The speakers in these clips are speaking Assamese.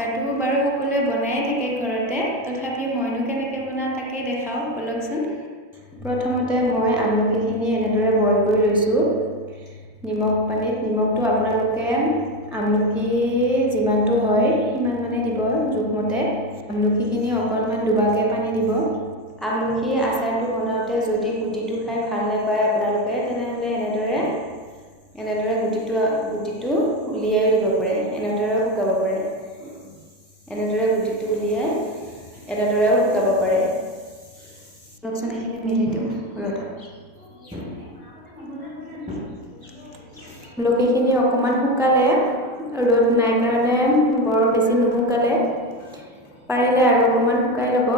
আচাৰটো বাৰু সকলোৱে বনাই থাকে ঘৰতে, তথাপি মইনো কেনেকৈ বনাওঁ তাকেই দেখাওঁ, ব'লকচোন। প্ৰথমতে মই আমলখিখিনি এনেদৰে বইল কৰি লৈছোঁ নিমখ পানীত। নিমখটো আপোনালোকে আমলখি যিমানটো হয় সিমান মানে দিব জোখমতে। আমলখিখিনি অকণমান ডুবাকৈ পানী দিব। আমলখি আচাৰটো বনাওঁতে যদি গুটিটো খাই ভাল নাপায় আপোনালোকে, তেনেহ'লে এনেদৰে গুটিটো উলিয়াই দিব পাৰে, এনেদৰেও শুকাব পাৰে। এনেদৰে গুটিটো উলিয়াই এনেদৰেও শুকাব পাৰে। লকচোন এইখিনি মেলি দিওঁ ৰ'দত। আমলখিখিনি অকণমান শুকালে, ৰ'দ নাই কাৰণে বৰ বেছি নুশুকালে, পাৰিলে আৰু অকণমান শুকাই ল'ব।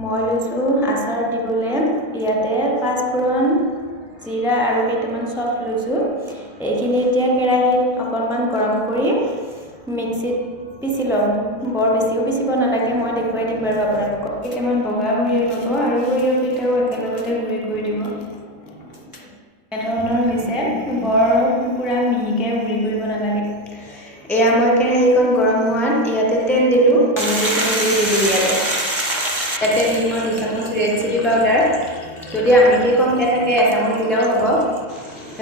মই লৈছোঁ আচাৰত দিবলৈ ইয়াতে 5 ফুৰণ, জিৰা আৰু কেইটামান চফ লৈছোঁ। এইখিনি এতিয়া কেৰাহীত অকণমান গৰম কৰি মিক্সিত পিচি ল'ম। বৰ বেছিও পিচিব নালাগে, মই দেখুৱাই দিম বাৰু আপোনালোকক। কেইটামান বগা সৰিয়হ ল'ব আৰু সৰিয়হকেইটাও একেলগতে গুড়ি কৰি দিব। এনেধৰণৰ হৈছে, বৰ পূৰা মিহিকৈ গুড়ি কৰিব নালাগে। এয়া মই কেৰাহীখন গৰম হোৱাত ইয়াতে তেল দিলোঁ, ইয়াতে দিম 2 চামুচ ৰেড চিলি পাউডাৰ। যদি আমলখি কমকৈ থাকে এচামুচ দিলেও হ'ব।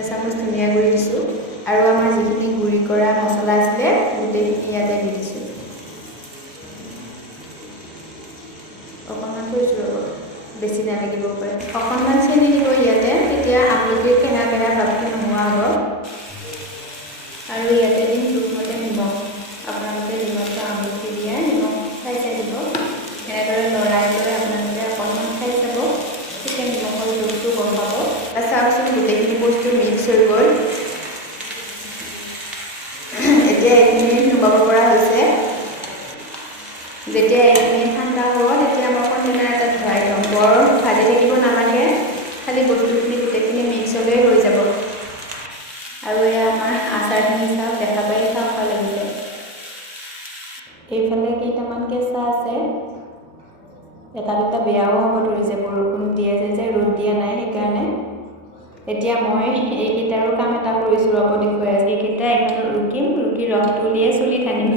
এচামুচ ধনিয়া গুড়ি দিছোঁ আৰু আমাৰ যিখিনি গুড়ি কৰা মছলা আছিলে গোটেইখিনি ইয়াতে দি দিছোঁ। অকণমান থৈছোঁ ৰ'ব, বেছি নালাগিব পাৰে। অকণমান চেনি দিব ইয়াতে, তেতিয়া আমলখিৰ টেঙা ভাৱটো নোহোৱা হ'ব। আৰু ইয়াতে দিম জোখমতে নিমখ। আপোনালোকে যিমানটো আমলখি দিয়ে নিমখ খাই চাই দিব। এনেদৰে লৰাই আপোনালোকে অকণমান খাই চাব, তেতিয়া নিমখৰ জোখটো গম পাব। চাওকচোন গোটেইখিনি বস্তু মিক্স হৈ গ'ল। এতিয়া এইখিনি ডুবাব পৰা হৈছে। যেতিয়া এইখিনি ঠাণ্ডা হ'ব তেতিয়া মই কণ্টেনাৰ এটাত ভৰাই থ'ম। বৰ ভাজি থাকিব নালাগে, খালি বস্তুখিনি গোটেইখিনি মিক্স হ'লেই হৈ যাব। আৰু এয়া আমাৰ আচাৰখিনি চাওক, দেখা পাই খাওঁ খাওঁ লাগিছে। এইফালে কেইটামান কেঁচা আছে, এটা দুটা বেয়াও হ'ব ধৰিছে, বৰষুণ দিয়ে যে ৰ'দ দিয়া নাই সেইকাৰণে। এতিয়া মই এইকেইটাৰো কাম এটা কৰিছোঁ, ৰ'ব দেখুৱাই আছোঁ। এইকেইটা এখন ৰুকি ৰসটো উলিয়াই চুলিত সানিম।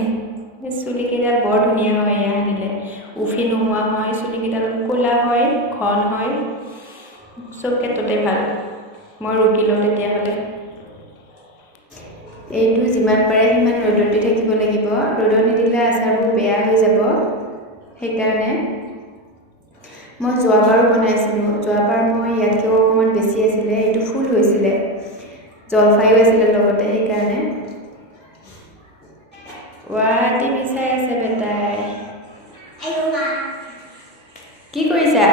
চুলিকেইডাল বৰ ধুনীয়া হয় এয়া সানিলে, উফি নোহোৱা হয়, চুলিকেইডাল ক'লা হয়, ঘন হয়, চব ক্ষেত্ৰতে ভাল। মই ৰুকি লওঁ তেতিয়াহ'লে। এইটো যিমান পাৰে সিমান ৰ'দত দি থাকিব লাগিব, ৰ'দত নিদিলে আচাৰবোৰ বেয়া হৈ যাব। সেইকাৰণে মই যোৱাবাৰো বনাইছিলোঁ, যোৱাবাৰ মই ইয়াতকৈও অকণমান বেছি আছিলে, এইটো ফুল হৈছিলে, জলফাইও আছিলে লগতে। সেইকাৰণে টিভি চাই আছে বেটাই। কি কৰিছা?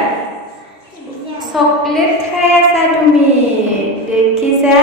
চকলেট খাই আছা তুমি, দেখিছা?